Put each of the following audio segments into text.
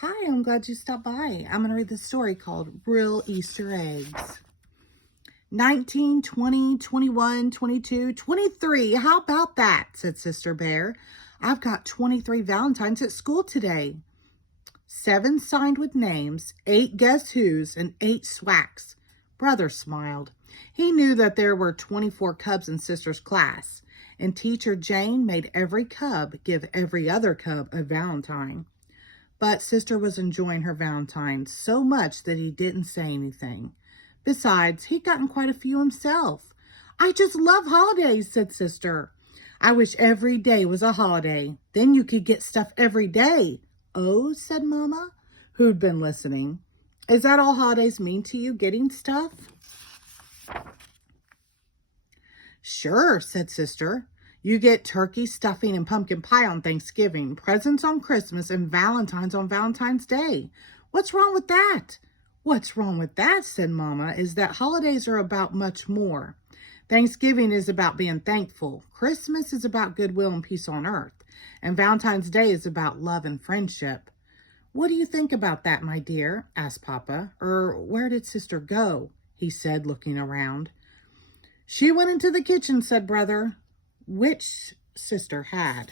Hi, I'm glad you stopped by. I'm going to read the story called Real Easter Eggs. 19, 20, 21, 22, 23. How about that? Said Sister Bear. I've got 23 Valentines at school today. 7 signed with names, 8 guess who's, and 8 swacks. Brother smiled. He knew that there were 24 cubs in Sister's class, and Teacher Jane made every cub give every other cub a Valentine. But Sister was enjoying her Valentines so much that he didn't say anything. Besides, he'd gotten quite a few himself. I just love holidays, said Sister. I wish every day was a holiday. Then you could get stuff every day. Oh, said Mama, who'd been listening. Is that all holidays mean to you, getting stuff? Sure, said Sister. You get turkey, stuffing, and pumpkin pie on Thanksgiving, presents on Christmas, and Valentine's on Valentine's Day. What's wrong with that? What's wrong with that, said Mama, is that holidays are about much more. Thanksgiving is about being thankful. Christmas is about goodwill and peace on earth. And Valentine's Day is about love and friendship. What do you think about that, my dear? Asked Papa. Where did Sister go? He said, looking around. She went into the kitchen, said Brother. Which Sister had?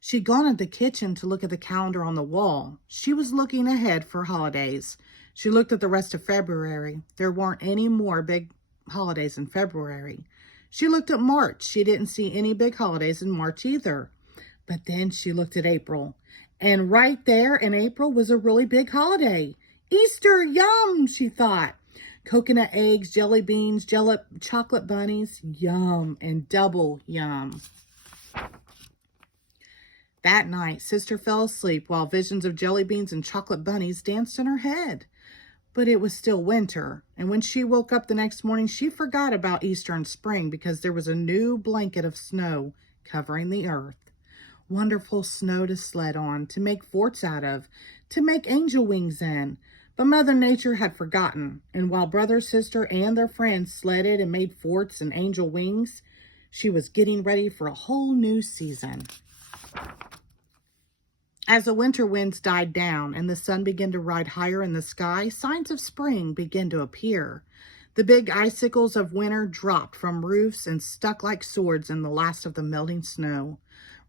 She'd gone into the kitchen to look at the calendar on the wall. She was looking ahead for holidays. She looked at the rest of February. There weren't any more big holidays in February. She looked at March. She didn't see any big holidays in March either. But then she looked at April. And right there in April was a really big holiday. Easter, yum, she thought. Coconut eggs, jelly beans, chocolate bunnies, yum, and double yum. That night, Sister fell asleep while visions of jelly beans and chocolate bunnies danced in her head. But it was still winter, and when she woke up the next morning, she forgot about Easter and spring because there was a new blanket of snow covering the earth. Wonderful snow to sled on, to make forts out of, to make angel wings in. But Mother Nature had forgotten, and while Brother, Sister, and their friends sledded and made forts and angel wings, she was getting ready for a whole new season. As the winter winds died down and the sun began to ride higher in the sky, signs of spring began to appear. The big icicles of winter dropped from roofs and stuck like swords in the last of the melting snow.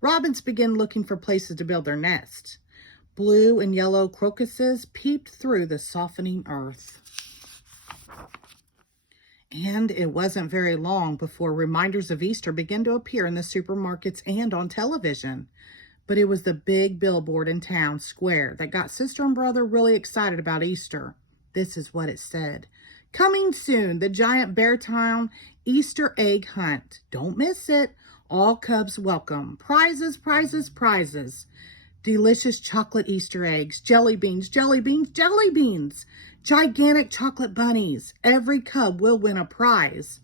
Robins began looking for places to build their nests. Blue and yellow crocuses peeped through the softening earth. And it wasn't very long before reminders of Easter began to appear in the supermarkets and on television. But it was the big billboard in town square that got Sister and Brother really excited about Easter. This is what it said. Coming soon, the Giant Beartown Easter egg hunt. Don't miss it. All cubs welcome. Prizes, prizes, prizes. Delicious chocolate Easter eggs, jelly beans, jelly beans, jelly beans. Gigantic chocolate bunnies. Every cub will win a prize.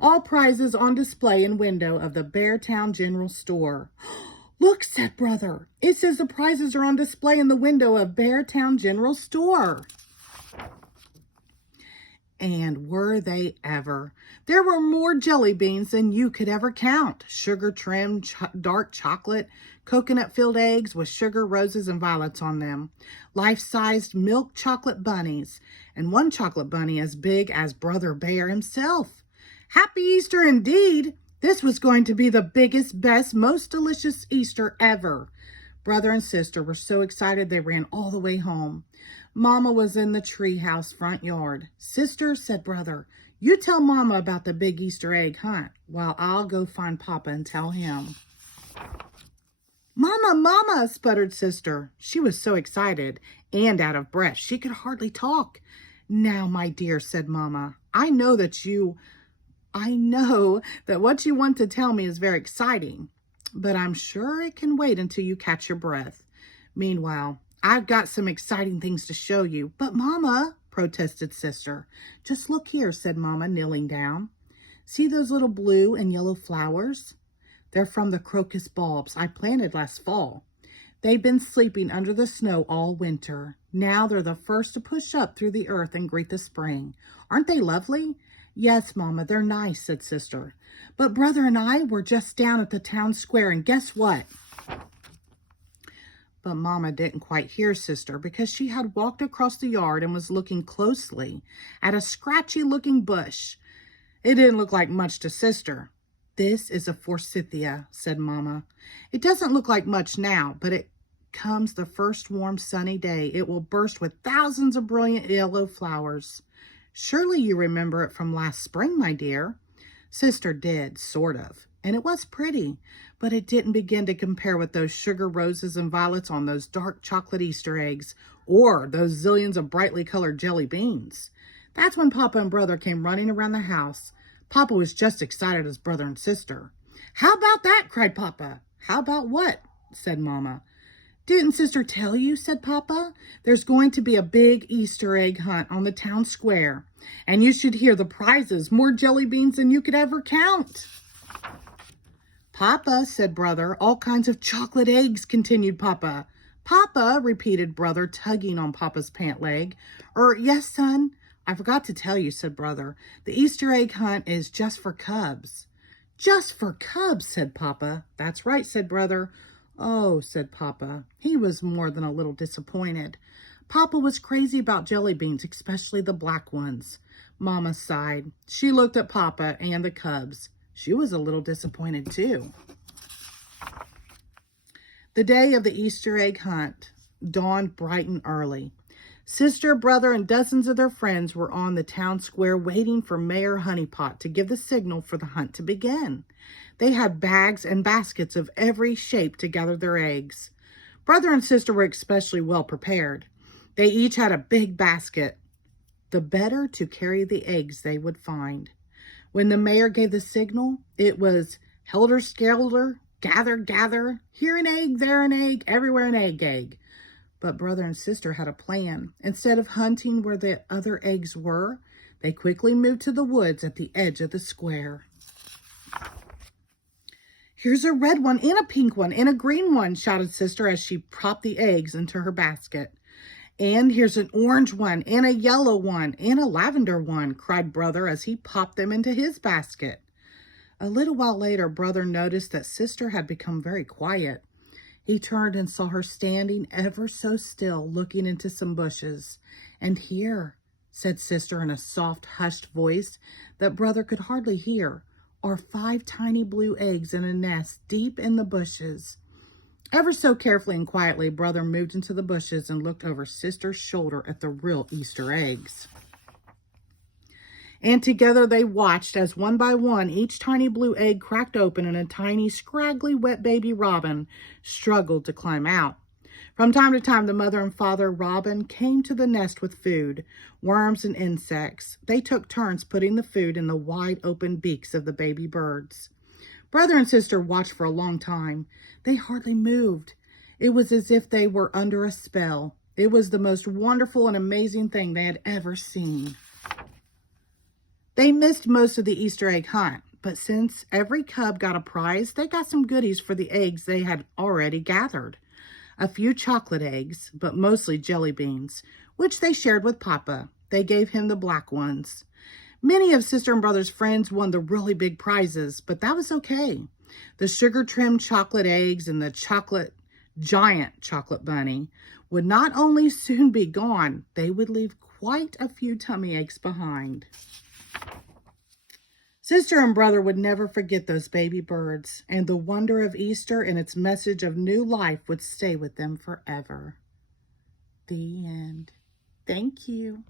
All prizes on display in window of the Beartown General Store. Look, said Brother. It says the prizes are on display in the window of Beartown General Store. And were they ever? There were more jelly beans than you could ever count. Sugar-trimmed dark chocolate, coconut-filled eggs with sugar, roses, and violets on them. Life-sized milk chocolate bunnies, and one chocolate bunny as big as Brother Bear himself. Happy Easter indeed! This was going to be the biggest, best, most delicious Easter ever. Brother and Sister were so excited they ran all the way home. Mama was in the treehouse front yard. Sister, said Brother, you tell Mama about the big Easter egg hunt while I'll go find Papa and tell him. Mama, Mama, sputtered Sister. She was so excited and out of breath she could hardly talk. Now, my dear, said Mama, I know that what you want to tell me is very exciting, but I'm sure it can wait until you catch your breath. Meanwhile, I've got some exciting things to show you. But Mama, protested Sister. Just look here, said Mama, kneeling down. See those little blue and yellow flowers? They're from the crocus bulbs I planted last fall. They've been sleeping under the snow all winter. Now they're the first to push up through the earth and greet the spring. Aren't they lovely? Yes, Mama, they're nice, said Sister. But Brother and I were just down at the town square, and guess what? But Mama didn't quite hear Sister because she had walked across the yard and was looking closely at a scratchy-looking bush. It didn't look like much to Sister. "This is a forsythia," said Mama. "It doesn't look like much now, but it comes the first warm sunny day, it will burst with thousands of brilliant yellow flowers. Surely you remember it from last spring, my dear." Sister did, sort of, and it was pretty, but it didn't begin to compare with those sugar roses and violets on those dark chocolate Easter eggs, or those zillions of brightly colored jelly beans. That's when Papa and Brother came running around the house. Papa was just excited as Brother and Sister. "How about that?" cried Papa. "How about what?" said Mama. "Didn't Sister tell you?" said Papa. "There's going to be a big Easter egg hunt on the town square, and you should hear the prizes, more jelly beans than you could ever count." "Papa," said Brother. "All kinds of chocolate eggs," continued Papa. "Papa," repeated Brother, tugging on Papa's pant leg. Yes, son. "I forgot to tell you," said Brother. "The Easter egg hunt is just for cubs." "Just for cubs," said Papa. "That's right," said Brother. "Oh," said Papa. He was more than a little disappointed. Papa was crazy about jelly beans, especially the black ones. Mama sighed. She looked at Papa and the cubs. She was a little disappointed too. The day of the Easter egg hunt dawned bright and early. Sister, Brother, and dozens of their friends were on the town square waiting for Mayor Honeypot to give the signal for the hunt to begin. They had bags and baskets of every shape to gather their eggs. Brother and Sister were especially well prepared. They each had a big basket, the better to carry the eggs they would find. When the mayor gave the signal, it was helter-skelter, gather, gather, here an egg, there an egg, everywhere an egg. But Brother and Sister had a plan. Instead of hunting where the other eggs were, they quickly moved to the woods at the edge of the square. "Here's a red one and a pink one and a green one," shouted Sister as she popped the eggs into her basket. "And here's an orange one and a yellow one and a lavender one," cried Brother as he popped them into his basket. A little while later, Brother noticed that Sister had become very quiet. He turned and saw her standing ever so still, looking into some bushes. "And here," said Sister in a soft, hushed voice that Brother could hardly hear, "are 5 tiny blue eggs in a nest deep in the bushes." Ever so carefully and quietly, Brother moved into the bushes and looked over Sister's shoulder at the real Easter eggs. And together they watched as one by one each tiny blue egg cracked open and a tiny, scraggly, wet baby robin struggled to climb out. From time to time, the mother and father robin came to the nest with food, worms and insects. They took turns putting the food in the wide open beaks of the baby birds. Brother and Sister watched for a long time. They hardly moved. It was as if they were under a spell. It was the most wonderful and amazing thing they had ever seen. They missed most of the Easter egg hunt, but since every cub got a prize, they got some goodies for the eggs they had already gathered. A few chocolate eggs, but mostly jelly beans, which they shared with Papa. They gave him the black ones. Many of Sister and Brother's friends won the really big prizes, but that was okay. The sugar-trimmed chocolate eggs and the giant chocolate bunny would not only soon be gone, they would leave quite a few tummy aches behind. Sister and Brother would never forget those baby birds, and the wonder of Easter and its message of new life would stay with them forever. The end. Thank you.